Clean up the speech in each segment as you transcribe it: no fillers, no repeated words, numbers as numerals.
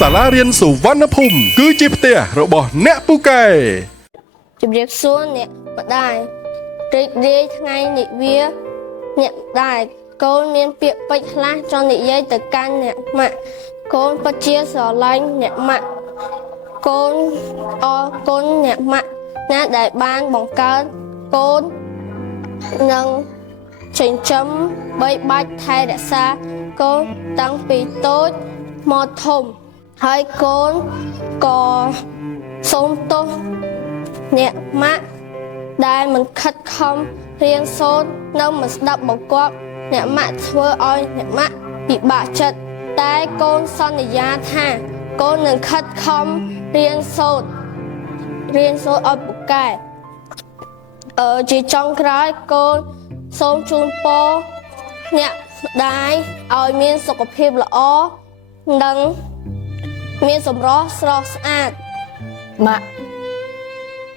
សាលារៀនសុវណ្ណភូមិគឺជាផ្ទះរបស់អ្នកពូកែជំរាបសួរអ្នកម្ដាយរីករាយថ្ងៃនិវាអ្នកម្ដាយកូនមានពាក្យពេចន៍ខ្លះចង់និយាយទៅកាន់អ្នកម៉ាក់កូនពិតជាស្រឡាញ់អ្នកម៉ាក់កូនអរគុណអ្នកម៉ាក់ណាដែលបានបង្កើតកូននិងចិញ្ចឹមបីបាច់ថែរក្សាកូនតាំងពីតូចមកធំហើយកូនក៏សូមទោសអ្នកម៉ាក់ដែលមិនខិតខំរៀនសូត្រនៅមិនស្ដាប់បង្គាប់អ្នកម៉ាក់ធ្វើឲ្យអ្នកម៉ាក់ពិបាកចិត្តតែកូនសន្យាថាកូននឹងខិតខំរៀនសូត្រឲ្យពូកែជាចុងក្រោយកូនសូមជូនពរអ្នកម្ដាយឲ្យមានសុខភាពល្អនិងមានសម្រស់ស្រស់ស្អាតម៉ាក់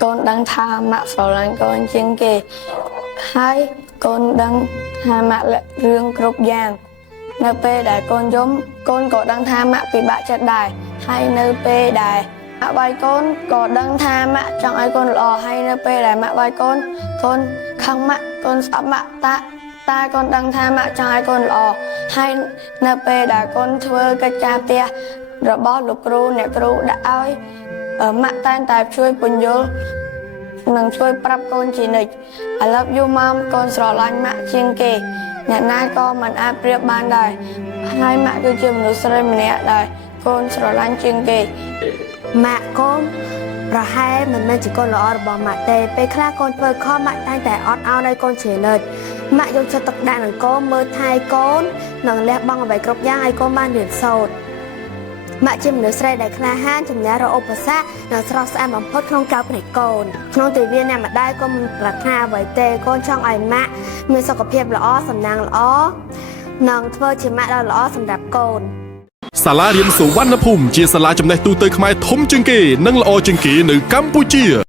កូនដឹងថាម៉ាក់ស្រឡាញ់កូនជាងគេហើយកូនដឹងថាម៉ាក់រឿងគ្រប់យ៉ាងនៅពេលដែលកូនយំកូនក៏ដឹងថាម៉ាក់ពិបាកចិត្តដែរហើយនៅពេលដែលម៉ាក់បាយកូនក៏ដឹងថាម៉ាក់ចង់ឲ្យកូនល្អហើយនៅពេលដែលម៉ាក់បាយកូនកូនខឹងម៉ាក់កូនស្អប់ម៉ាក់តាកូនដឹងថាម៉ាក់ចង់ឲ្យកូនល្អហើយនៅពេលដែលកូនធ្វើកិច្ចការផ្ទះរបស់លោកគ្រូអ្នកគ្រូដាក់ឲ្យម៉ាក់តែងតែជួយពន្យល់និងជួយប្រាប់កូនជានិច្ច I love you mom កូនស្រឡាញ់ម៉ាក់ជាងគេអ្នកណាក៏មិនអាចប្រៀបបានដែរហើយម៉ាក់គឺជាមនុស្សស្រីម្នាក់ដែលកូនស្រឡាញ់ជាងគេម៉ាក់កូនប្រហែលមិនមែនជាកូនល្អរបស់ម៉ាក់ទេពេលខ្លះកូនធ្វើខុសម៉ាក់តែងតែអត់ឱនឲ្យកូនជ្រើលើកម៉ាក់យកចិត្តទុកដាក់នឹងកូនមើលថែកូននិងលះបង់អ្វីគ្រប់យ៉ាងឲ្យកូនបានរៀនសូត្រម៉ាក់ជាមនុស្សស្រីដែលក្លាហានជំនះរាល់ឧបសគ្គនិងស្រស់ស្អាតបំផុតក្នុងកៅភ្នែកកូនក្នុងទិវាអ្នកម្ដាយកូនមិនប្រាថ្នាអ្វីទេកូនចង់ឲ្យម៉ាក់មានសុខភាពល្អសំណាងល្អនិងធ្វើជាម៉ាក់ដ៏ល្អសម្រាប់កូនសាលារៀនសុវណ្ណភូមិជាសាលាចំណេះទូទៅខ្មែរធំជាងគេនិងល្អជាងគេនៅកម្ពុជា